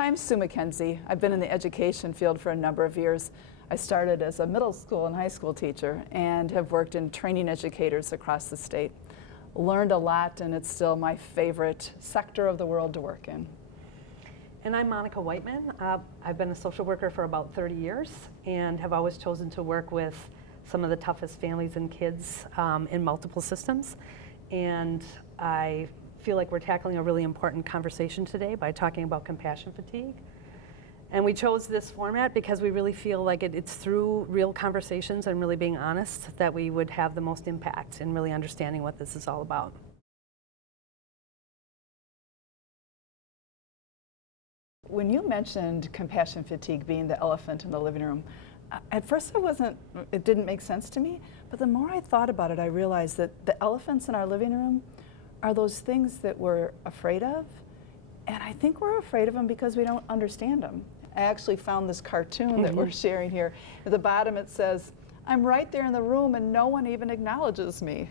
Hi, I'm Sue McKenzie. I've been in the education field for a number of years. I started as a middle school and high school teacher and have worked in training educators across the state. Learned a lot, and it's still my favorite sector of the world to work in. And I'm Monica Whiteman. I've been a social worker for about 30 years and have always chosen to work with some of the toughest families and kids in multiple systems. And I feel like we're tackling a really important conversation today by talking about compassion fatigue. And we chose this format because we really feel like it's through real conversations and really being honest that we would have the most impact in really understanding what this is all about. When you mentioned compassion fatigue being the elephant in the living room, at first it didn't make sense to me, but the more I thought about it, I realized that the elephants in our living room are those things that we're afraid of, and I think we're afraid of them because we don't understand them. I actually found this cartoon that we're sharing here. At the bottom it says, "I'm right there in the room and no one even acknowledges me."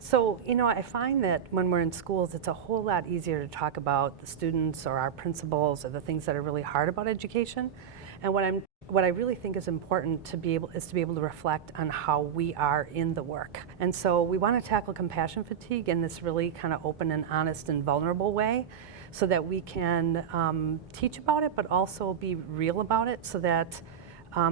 So, I find that when we're in schools, it's a whole lot easier to talk about the students or our principals or the things that are really hard about education. And what I really think is important to be able to reflect on how we are in the work. And so we want to tackle compassion fatigue in this really kind of open and honest and vulnerable way so that we can teach about it, but also be real about it so that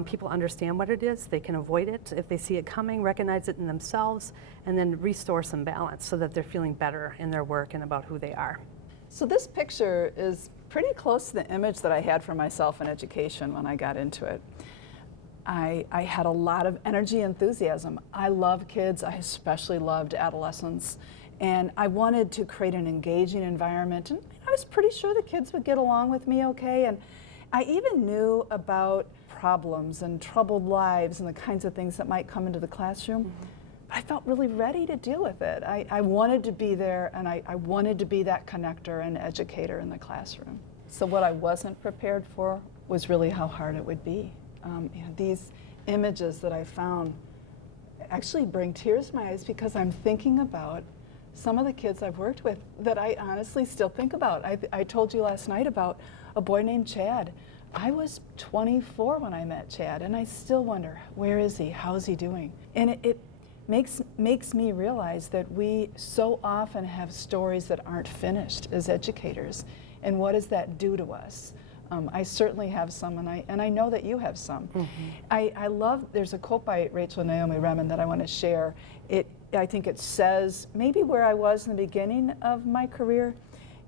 people understand what it is, they can avoid it if they see it coming, recognize it in themselves, and then restore some balance so that they're feeling better in their work and about who they are. So this picture is pretty close to the image that I had for myself in education when I got into it. I had a lot of energy and enthusiasm. I love kids, I especially loved adolescents, and I wanted to create an engaging environment, and I was pretty sure the kids would get along with me okay, and I even knew about problems and troubled lives and the kinds of things that might come into the classroom. But I felt really ready to deal with it. I wanted to be there, and I wanted to be that connector and educator in the classroom. So what I wasn't prepared for was really how hard it would be. These images that I found actually bring tears to my eyes because I'm thinking about some of the kids I've worked with that I honestly still think about. I told you last night about a boy named Chad. I was 24 when I met Chad, and I still wonder, where is he? How's he doing? And it makes me realize that we so often have stories that aren't finished as educators, and what does that do to us? I certainly have some, and I know that you have some. I love, there's a quote by Rachel Naomi Remen that I want to share. I think it says maybe where I was in the beginning of my career.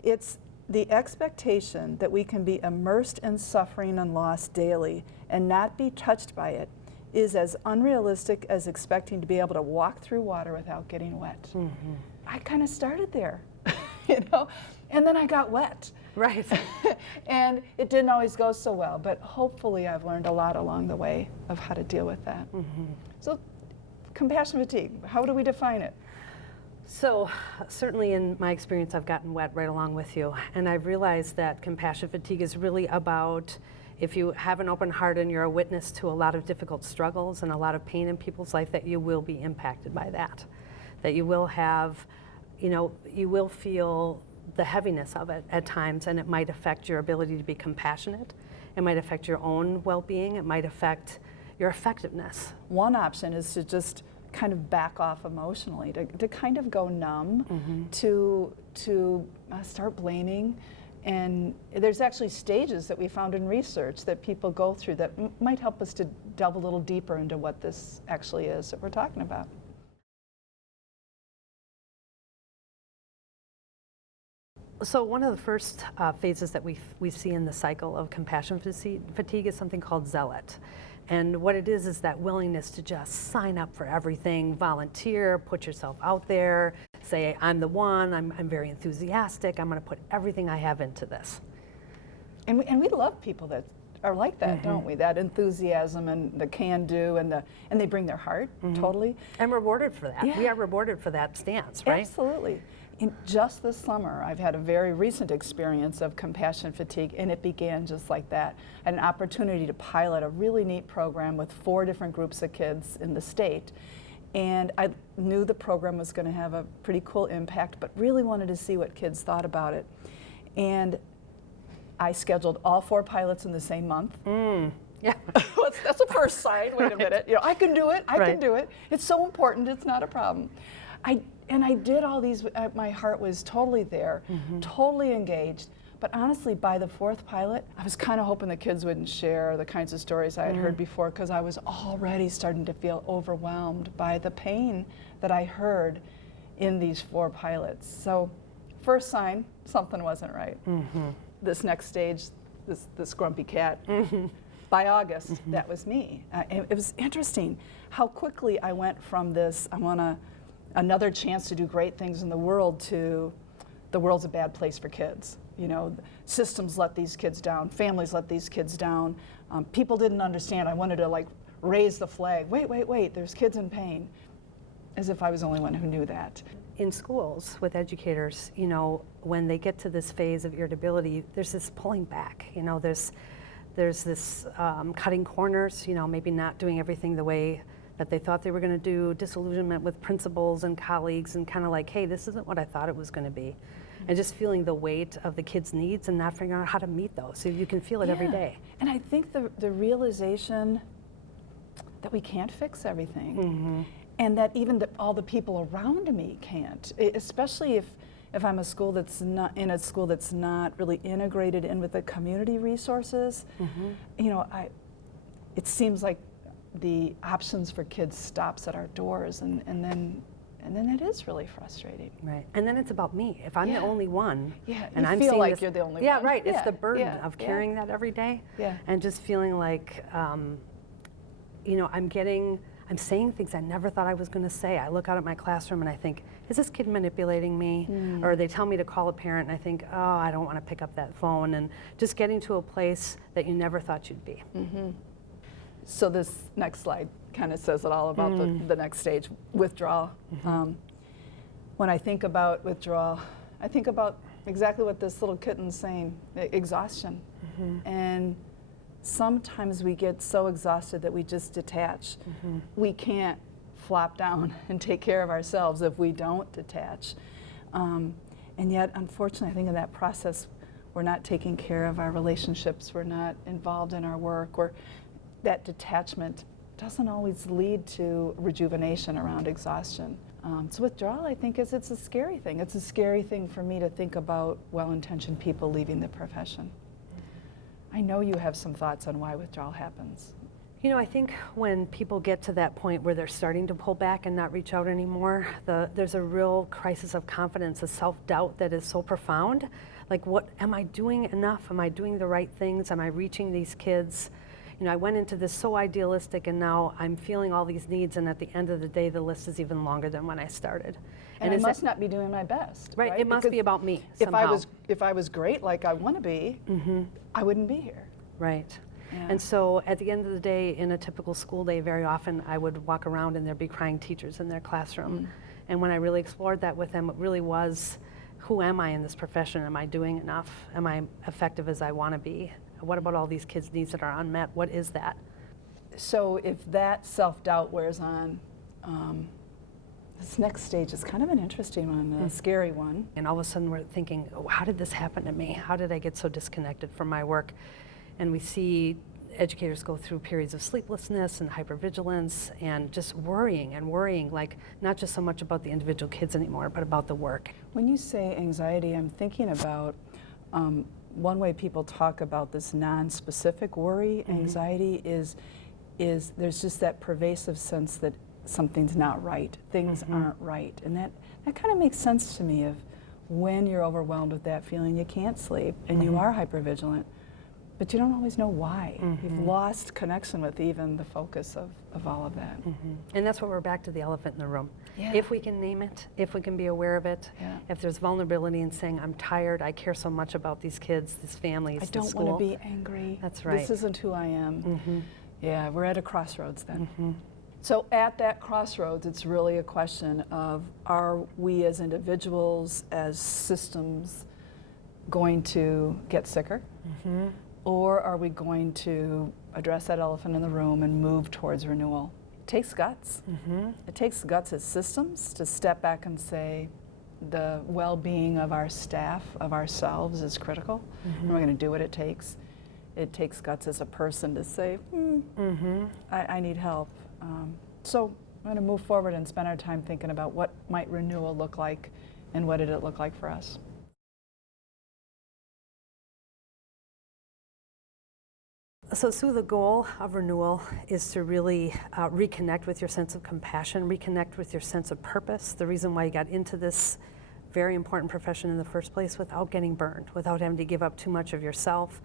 It's the expectation that we can be immersed in suffering and loss daily and not be touched by it is as unrealistic as expecting to be able to walk through water without getting wet. I kind of started there, and then I got wet. Right. And it didn't always go so well, but hopefully I've learned a lot along the way of how to deal with that. So compassion fatigue, how do we define it? So certainly in my experience, I've gotten wet right along with you, and I've realized that compassion fatigue is really about if you have an open heart and you're a witness to a lot of difficult struggles and a lot of pain in people's life, that you will be impacted by that. That you will have, you will feel the heaviness of it at times, and it might affect your ability to be compassionate. It might affect your own well-being. It might affect your effectiveness. One option is to just kind of back off emotionally, to kind of go numb, to start blaming. And there's actually stages that we found in research that people go through that might help us to delve a little deeper into what this actually is that we're talking about. So one of the first phases that we see in the cycle of compassion fatigue is something called Zealot. And what it is that willingness to just sign up for everything, volunteer, put yourself out there, say, I'm the one, I'm very enthusiastic, I'm going to put everything I have into this. And we love people that are like that, don't we? That enthusiasm and the can-do, and they bring their heart, totally. And rewarded for that. Yeah. We are rewarded for that stance, right? Absolutely. Just this summer, I've had a very recent experience of compassion fatigue, and it began just like that. I had an opportunity to pilot a really neat program with 4 different groups of kids in the state. And I knew the program was going to have a pretty cool impact, but really wanted to see what kids thought about it. And I scheduled all 4 pilots in the same month. Yeah. That's a first sign. Wait a minute. You know, I can do it. I Right. can do it. It's so important. It's not a problem. I did all these. My heart was totally there, totally engaged. But honestly, by the 4th pilot, I was kind of hoping the kids wouldn't share the kinds of stories I had heard before, because I was already starting to feel overwhelmed by the pain that I heard in these 4 pilots. So, first sign, something wasn't right. This next stage, this grumpy cat. By August, that was me. It was interesting how quickly I went from this, I want another chance to do great things in the world, to the world's a bad place for kids. You know, systems let these kids down, families let these kids down. People didn't understand. I wanted to like raise the flag. Wait, there's kids in pain. As if I was the only one who knew that. In schools with educators, you know, when they get to this phase of irritability, there's this pulling back. You know, there's this cutting corners, you know, maybe not doing everything the way that they thought they were going to do, disillusionment with principals and colleagues, and kind of like, hey, this isn't what I thought it was going to be. And just feeling the weight of the kids' needs and not figuring out how to meet those. So you can feel it every day. And I think the realization that we can't fix everything, and that even all the people around me can't, especially if I'm a school that's not really integrated in with the community resources. You know, it seems like the options for kids stops at our doors, and then it is really frustrating. Right. And then it's about me. If I'm the only one, and you I'm feel seeing like this, you're the only yeah, one. right. It's the burden of Yeah. carrying that every day, Yeah. and just feeling like, you know, I'm saying things I never thought I was going to say. I look out at my classroom and I think, is this kid manipulating me? Or they tell me to call a parent and I think, oh, I don't want to pick up that phone. And just getting to a place that you never thought you'd be. So this next slide kind of says it all about the next stage, withdrawal. When I think about withdrawal, I think about exactly what this little kitten's saying, exhaustion. And sometimes we get so exhausted that we just detach. We can't flop down and take care of ourselves if we don't detach. And yet, unfortunately, I think in that process, we're not taking care of our relationships, we're not involved in our work, that detachment doesn't always lead to rejuvenation around exhaustion. So withdrawal, I think, it's a scary thing. It's a scary thing for me to think about well-intentioned people leaving the profession. I know you have some thoughts on why withdrawal happens. You know, I think when people get to that point where they're starting to pull back and not reach out anymore, there's a real crisis of confidence, a self-doubt that is so profound. Like, what am I doing enough? Am I doing the right things? Am I reaching these kids? You know, I went into this so idealistic, and now I'm feeling all these needs, and at the end of the day, the list is even longer than when I started. And I must not be doing my best. Right, it must be about me somehow. If I was great like I want to be, I wouldn't be here. Right. Yeah. And so at the end of the day, in a typical school day, very often I would walk around and there'd be crying teachers in their classroom. And when I really explored that with them, it really was, who am I in this profession? Am I doing enough? Am I effective as I want to be? What about all these kids' needs that are unmet? What is that? So if that self-doubt wears on, this next stage is kind of an interesting one, a scary one. And all of a sudden we're thinking, oh, how did this happen to me? How did I get so disconnected from my work? And we see educators go through periods of sleeplessness and hypervigilance and just worrying, like not just so much about the individual kids anymore, but about the work. When you say anxiety, I'm thinking about one way people talk about this non-specific worry, anxiety, is there's just that pervasive sense that something's not right, things aren't right. And that kind of makes sense to me of when you're overwhelmed with that feeling, you can't sleep and you are hypervigilant, but you don't always know why. You've lost connection with even the focus of all of that. And that's where we're back to the elephant in the room. Yeah. If we can name it, if we can be aware of it, Yeah. if there's vulnerability in saying, I'm tired, I care so much about these kids, these families, I the don't school. want to be angry. That's right. This isn't who I am. Yeah, we're at a crossroads then. So at that crossroads, it's really a question of, are we as individuals, as systems, going to get sicker? Or are we going to address that elephant in the room and move towards renewal? It takes guts. It takes guts as systems to step back and say, the well-being of our staff, of ourselves, is critical. And we're going to do what it takes. It takes guts as a person to say, I need help. So I'm going to move forward and spend our time thinking about what might renewal look like and what did it look like for us. So Sue, the goal of renewal is to really reconnect with your sense of compassion, reconnect with your sense of purpose, the reason why you got into this very important profession in the first place, without getting burned, without having to give up too much of yourself,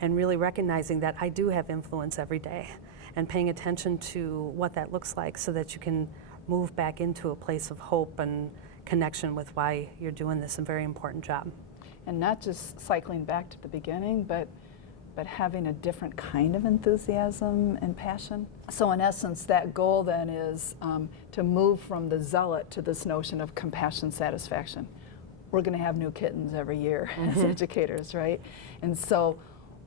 and really recognizing that I do have influence every day, and paying attention to what that looks like so that you can move back into a place of hope and connection with why you're doing this very important job. And not just cycling back to the beginning, but having a different kind of enthusiasm and passion. So in essence, that goal then is to move from the zealot to this notion of compassion satisfaction. We're going to have new kittens every year as educators, right? And so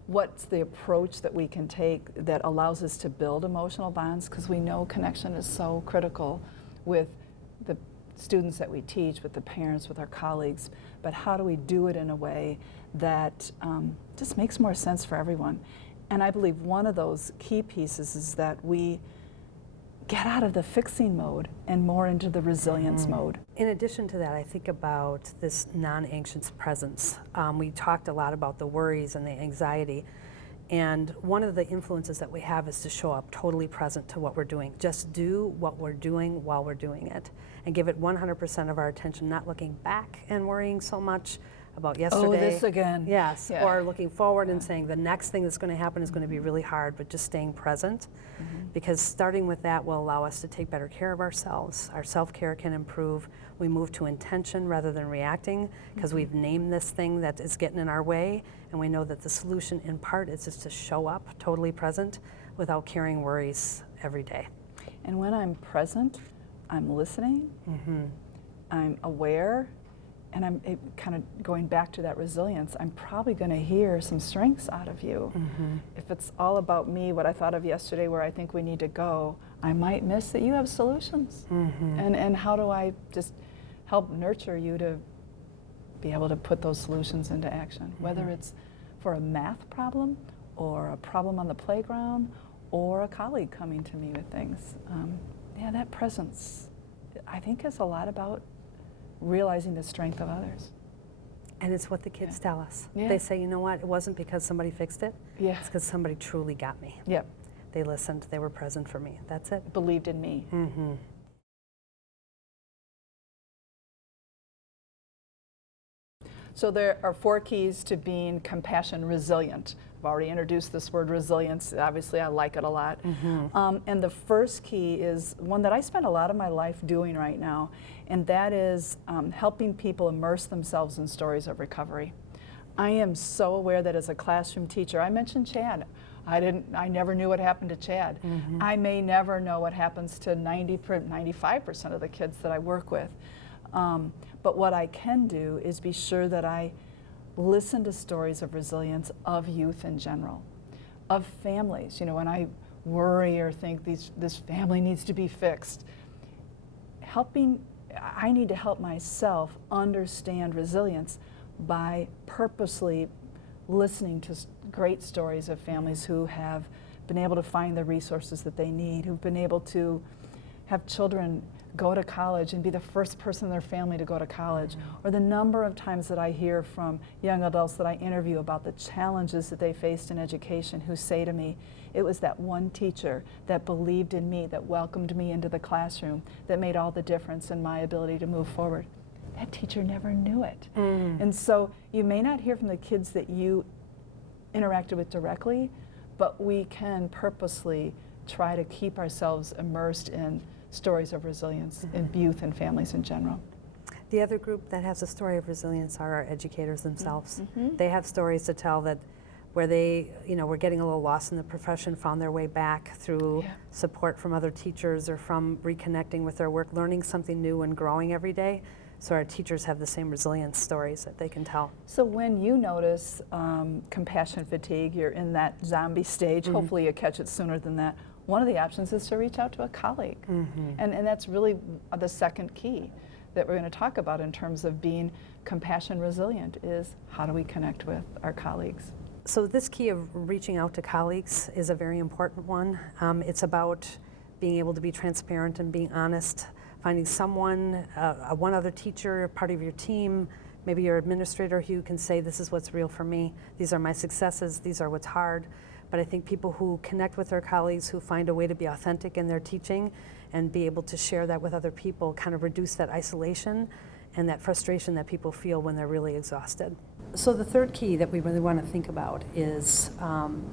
what's the approach that we can take that allows us to build emotional bonds? Because we know connection is so critical with the students that we teach, with the parents, with our colleagues, but how do we do it in a way that just makes more sense for everyone? And I believe one of those key pieces is that we get out of the fixing mode and more into the resilience mode. In addition to that, I think about this non-anxious presence. We talked a lot about the worries and the anxiety. And one of the influences that we have is to show up totally present to what we're doing. Just do what we're doing while we're doing it, and give it 100% of our attention, not looking back and worrying so much about yesterday. Oh, this again. Yes, Yeah. or looking forward and saying the next thing that's going to happen is going to be really hard, but just staying present. Because starting with that will allow us to take better care of ourselves. Our self-care can improve. We move to intention rather than reacting, because we've named this thing that is getting in our way, and we know that the solution in part is just to show up totally present without carrying worries every day. And when I'm present, I'm listening, I'm aware, and I'm kind of going back to that resilience. I'm probably going to hear some strengths out of you. If it's all about me, what I thought of yesterday, where I think we need to go, I might miss that you have solutions. And how do I just help nurture you to be able to put those solutions into action, whether it's for a math problem or a problem on the playground or a colleague coming to me with things. Yeah, that presence, I think, is a lot about realizing the strength of others. And it's what the kids tell us. Yeah. They say, you know what, it wasn't because somebody fixed it, Yeah. it's because somebody truly got me. Yep. They listened, they were present for me. That's it. Believed in me. So there are 4 keys to being compassion resilient. I've already introduced this word resilience. Obviously, I like it a lot. And the first key is one that I spend a lot of my life doing right now, and that is helping people immerse themselves in stories of recovery. I am so aware that as a classroom teacher, I mentioned Chad. I never knew what happened to Chad. I may never know what happens to 95% of the kids that I work with. But what I can do is be sure that I listen to stories of resilience of youth in general, of families. You know, when I worry or think this family needs to be fixed, I need to help myself understand resilience by purposely listening to great stories of families who have been able to find the resources that they need, who've been able to have children go to college and be the first person in their family to go to college, or the number of times that I hear from young adults that I interview about the challenges that they faced in education who say to me, it was that one teacher that believed in me, that welcomed me into the classroom, that made all the difference in my ability to move forward. That teacher never knew it. And so you may not hear from the kids that you interacted with directly, but we can purposely try to keep ourselves immersed in stories of resilience in youth and families in general. The other group that has a story of resilience are our educators themselves. They have stories to tell that where they, were getting a little lost in the profession, found their way back through support from other teachers or from reconnecting with their work, learning something new and growing every day. So our teachers have the same resilience stories that they can tell. So when you notice compassion fatigue, you're in that zombie stage, hopefully you catch it sooner than that. One of the options is to reach out to a colleague. And that's really the second key. that we're going to talk about in terms of being compassion resilient is how do we connect with our colleagues. So this key of reaching out to colleagues is a very important one. It's about being able to be transparent and being honest, finding someone, one other teacher, part of your team, maybe your administrator who can say, this is what's real for me, these are my successes, these are what's hard. But I think people who connect with their colleagues, who find a way to be authentic in their teaching and be able to share that with other people, kind of reduce that isolation and that frustration that people feel when they're really exhausted. So the third key that we really want to think about is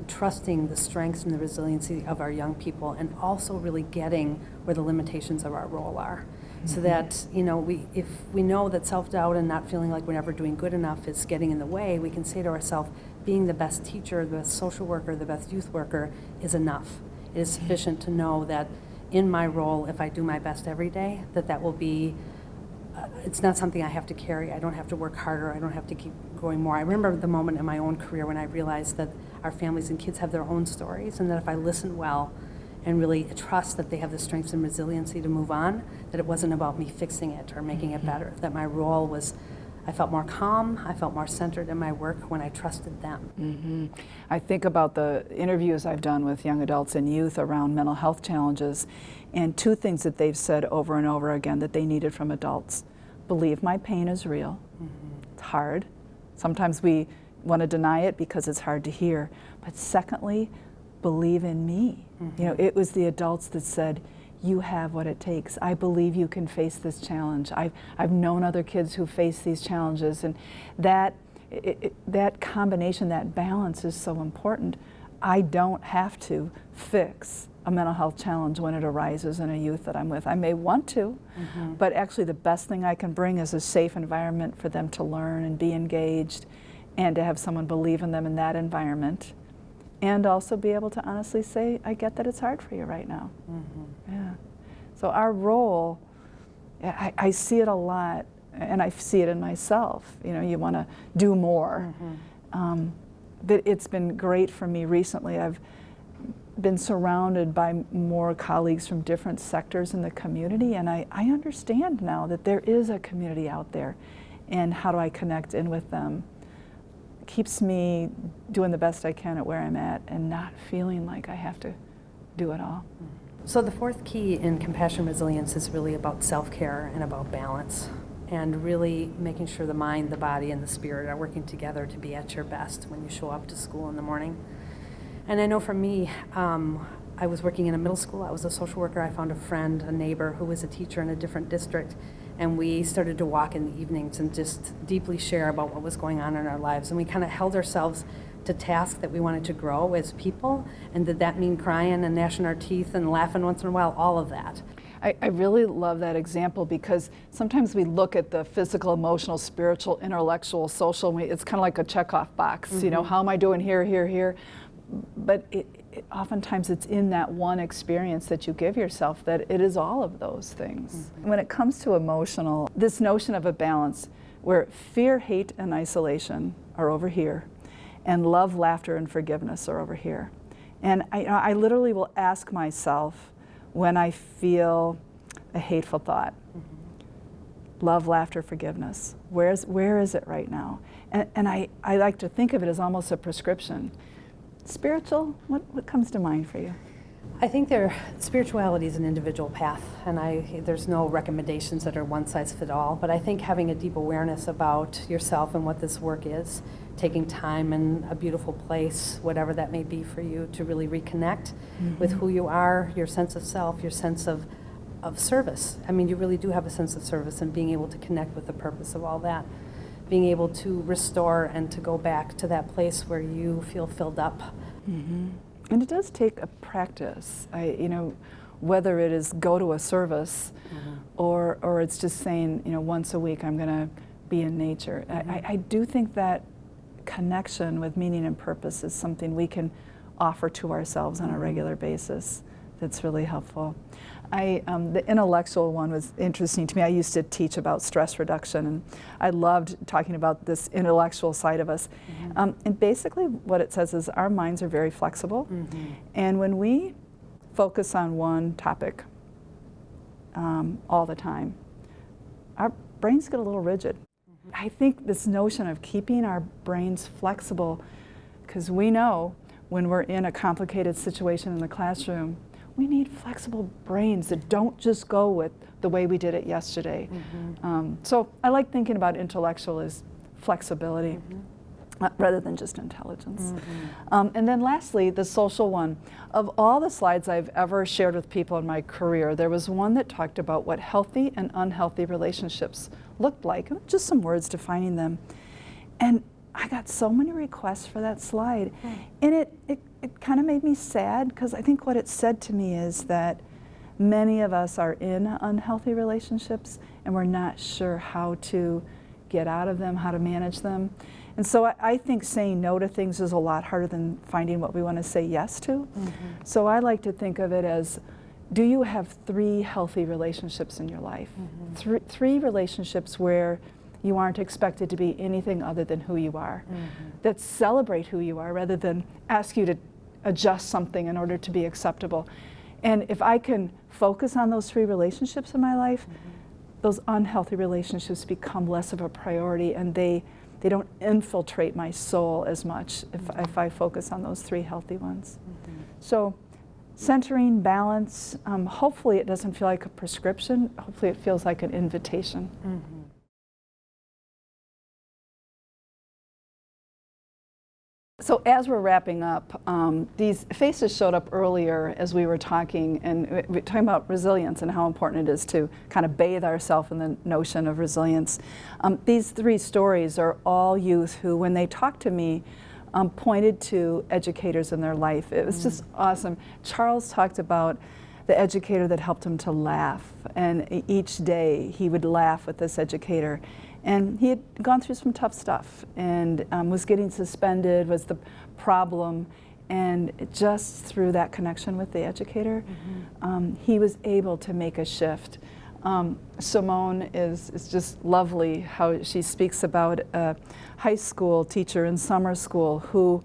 trusting the strengths and the resiliency of our young people, and also really getting where the limitations of our role are. So that, if we know that self-doubt and not feeling like we're never doing good enough is getting in the way, we can say to ourselves, being the best teacher, the best social worker, the best youth worker is enough. It is sufficient to know that in my role, if I do my best every day, that will be, it's not something I have to carry. I don't have to work harder. I don't have to keep going more. I remember the moment in my own career when I realized that our families and kids have their own stories, and that if I listen well and really trust that they have the strengths and resiliency to move on, that it wasn't about me fixing it or making it better, that my role was, I felt more calm, I felt more centered in my work when I trusted them. I think about the interviews I've done with young adults and youth around mental health challenges, and two things that they've said over and over again that they needed from adults. Believe my pain is real. It's hard. Sometimes we want to deny it because it's hard to hear. But secondly, believe in me. It was the adults that said, you have what it takes. I believe you can face this challenge. I've known other kids who face these challenges, and that combination, that balance is so important. I don't have to fix a mental health challenge when it arises in a youth that I'm with. I may want to, but actually the best thing I can bring is a safe environment for them to learn and be engaged, and to have someone believe in them in that environment, and also be able to honestly say, I get that it's hard for you right now. Yeah. So our role, I see it a lot, and I see it in myself. You want to do more. But it's been great for me recently. I've been surrounded by more colleagues from different sectors in the community, and I understand now that there is a community out there, and how do I connect in with them? Keeps me doing the best I can at where I'm at and not feeling like I have to do it all. So the fourth key in compassion resilience is really about self-care and about balance, and really making sure the mind, the body, and the spirit are working together to be at your best when you show up to school in the morning. And I know for me, I was working in a middle school. I was a social worker. I found a friend, a neighbor, who was a teacher in a different district, and we started to walk in the evenings and just deeply share about what was going on in our lives. And we kind of held ourselves to tasks that we wanted to grow as people. And did that mean crying and gnashing our teeth and laughing once in a while? All of that. I really love that example, because sometimes we look at the physical, emotional, spiritual, intellectual, social, it's kind of like a checkoff box. How am I doing here, here, here? But oftentimes it's in that one experience that you give yourself that it is all of those things. When it comes to emotional, this notion of a balance where fear, hate, and isolation are over here, and love, laughter, and forgiveness are over here. And I literally will ask myself when I feel a hateful thought, love, laughter, forgiveness, where is it right now? And I like to think of it as almost a prescription. Spiritual, what comes to mind for you? I think spirituality is an individual path, and there's no recommendations that are one size fit all, but I think having a deep awareness about yourself and what this work is, taking time in a beautiful place, whatever that may be for you, to really reconnect with who you are, your sense of self, your sense of service. I mean, you really do have a sense of service, and being able to connect with the purpose of all that. Being able to restore and to go back to that place where you feel filled up. And it does take a practice. Whether it is go to a service or it's just saying, once a week I'm going to be in nature. I do think that connection with meaning and purpose is something we can offer to ourselves on a regular basis that's really helpful. The intellectual one was interesting to me. I used to teach about stress reduction, and I loved talking about this intellectual side of us. And basically what it says is our minds are very flexible, and when we focus on one topic all the time, our brains get a little rigid. I think this notion of keeping our brains flexible, because we know when we're in a complicated situation in the classroom, we need flexible brains that don't just go with the way we did it yesterday. So I like thinking about intellectual as flexibility rather than just intelligence. And then lastly, the social one. Of all the slides I've ever shared with people in my career, there was one that talked about what healthy and unhealthy relationships looked like, just some words defining them. And I got so many requests for that slide. And it kind of made me sad, because I think what it said to me is that many of us are in unhealthy relationships and we're not sure how to get out of them, how to manage them. And so I think saying no to things is a lot harder than finding what we want to say yes to. So I like to think of it as, do you have 3 healthy relationships in your life? Three relationships where you aren't expected to be anything other than who you are, that celebrate who you are rather than ask you to adjust something in order to be acceptable. And if I can focus on those 3 relationships in my life, those unhealthy relationships become less of a priority, and they don't infiltrate my soul as much if I focus on those 3 healthy ones. So centering, balance, hopefully it doesn't feel like a prescription, hopefully it feels like an invitation. So as we're wrapping up, these faces showed up earlier as we were talking, and we're talking about resilience and how important it is to kind of bathe ourselves in the notion of resilience. These 3 stories are all youth who, when they talked to me, pointed to educators in their life. It was just awesome. Charles talked about the educator that helped him to laugh, and each day he would laugh with this educator. And he had gone through some tough stuff and was getting suspended, was the problem. And just through that connection with the educator, he was able to make a shift. Simone is just lovely how she speaks about a high school teacher in summer school who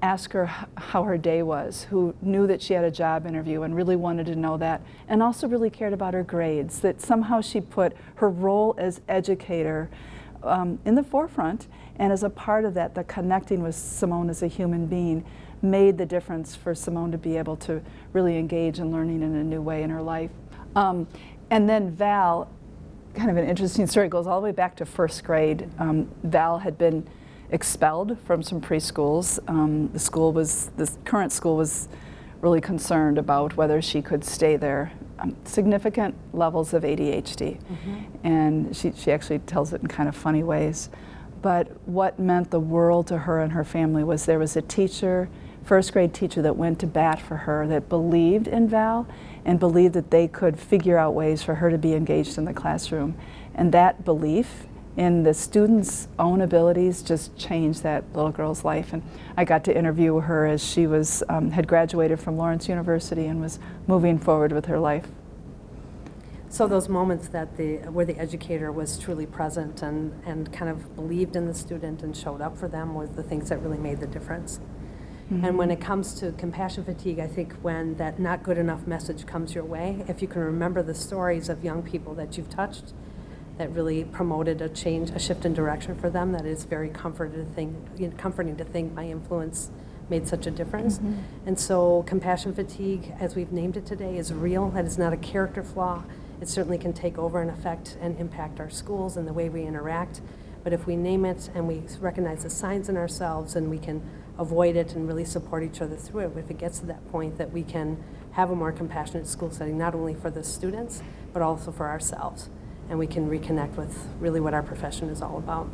asked her how her day was, who knew that she had a job interview and really wanted to know that, and also really cared about her grades, that somehow she put her role as educator in the forefront, and as a part of that, the connecting with Simone as a human being made the difference for Simone to be able to really engage in learning in a new way in her life. And then Val, kind of an interesting story, goes all the way back to 1st grade. Val had been expelled from some preschools. The current school was really concerned about whether she could stay there. Significant levels of ADHD, and she actually tells it in kind of funny ways. But what meant the world to her and her family was there was a teacher, 1st grade teacher, that went to bat for her, that believed in Val and believed that they could figure out ways for her to be engaged in the classroom. And that belief in the students' own abilities just changed that little girl's life. And I got to interview her as she was had graduated from Lawrence University and was moving forward with her life. So those moments that where the educator was truly present and kind of believed in the student and showed up for them were the things that really made the difference. And when it comes to compassion fatigue, I think when that not good enough message comes your way, if you can remember the stories of young people that you've touched that really promoted a change, a shift in direction for them, that is very comforting to think my influence made such a difference. And so compassion fatigue, as we've named it today, is real. That is not a character flaw. It certainly can take over and affect and impact our schools and the way we interact. But if we name it and we recognize the signs in ourselves, and we can avoid it and really support each other through it, if it gets to that point that we can have a more compassionate school setting, not only for the students, but also for ourselves. And we can reconnect with really what our profession is all about.